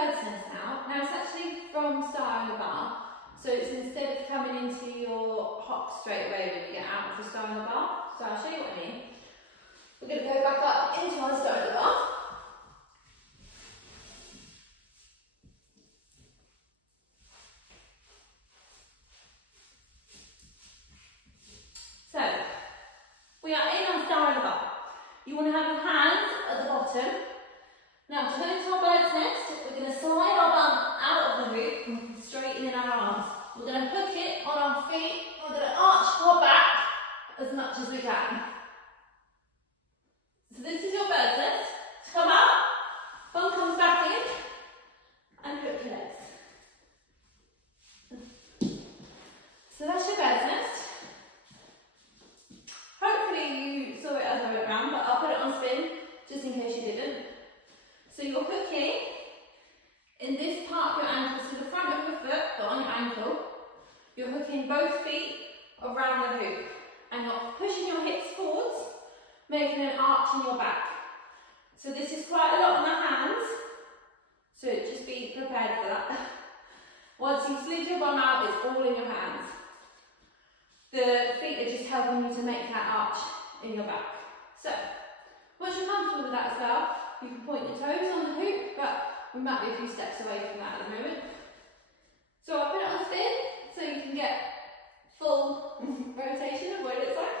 bird's nest now. Now it's actually from Star in the Bar. So it's instead of coming into your hop straight away when you get out of the Star in the Bar. So I'll show you what I mean. We're going to go back up into our Star in the Bar. So, we are in our Star in the Bar. You want to have your hands at the bottom. Now, to go into our bird's nest, we're going to slide our bum out of the hoop and straighten in our arms. We're going to hook it on our feet. We're going to arch our back as much as we can. So this is your bird's nest. Come out, bum comes back in, and hook your legs. So that's your bird's nest. Hopefully you saw it as I went round, but I'll put it on spin just in case you didn't. So you're hooking in this part of your ankle, so the front of your foot, but on your ankle. You're hooking both feet around the hoop, and you're pushing your hips forwards, making an arch in your back. So this is quite a lot on the hands, so just be prepared for that. Once you slid your bum out, it's all in your hands. The feet are just helping you to make that arch in your back. So, once you're comfortable with that as well, you can point your toes on the hoop, but we might be a few steps away from that at the moment. So I'll put it on spin so you can get full rotation of what it looks like.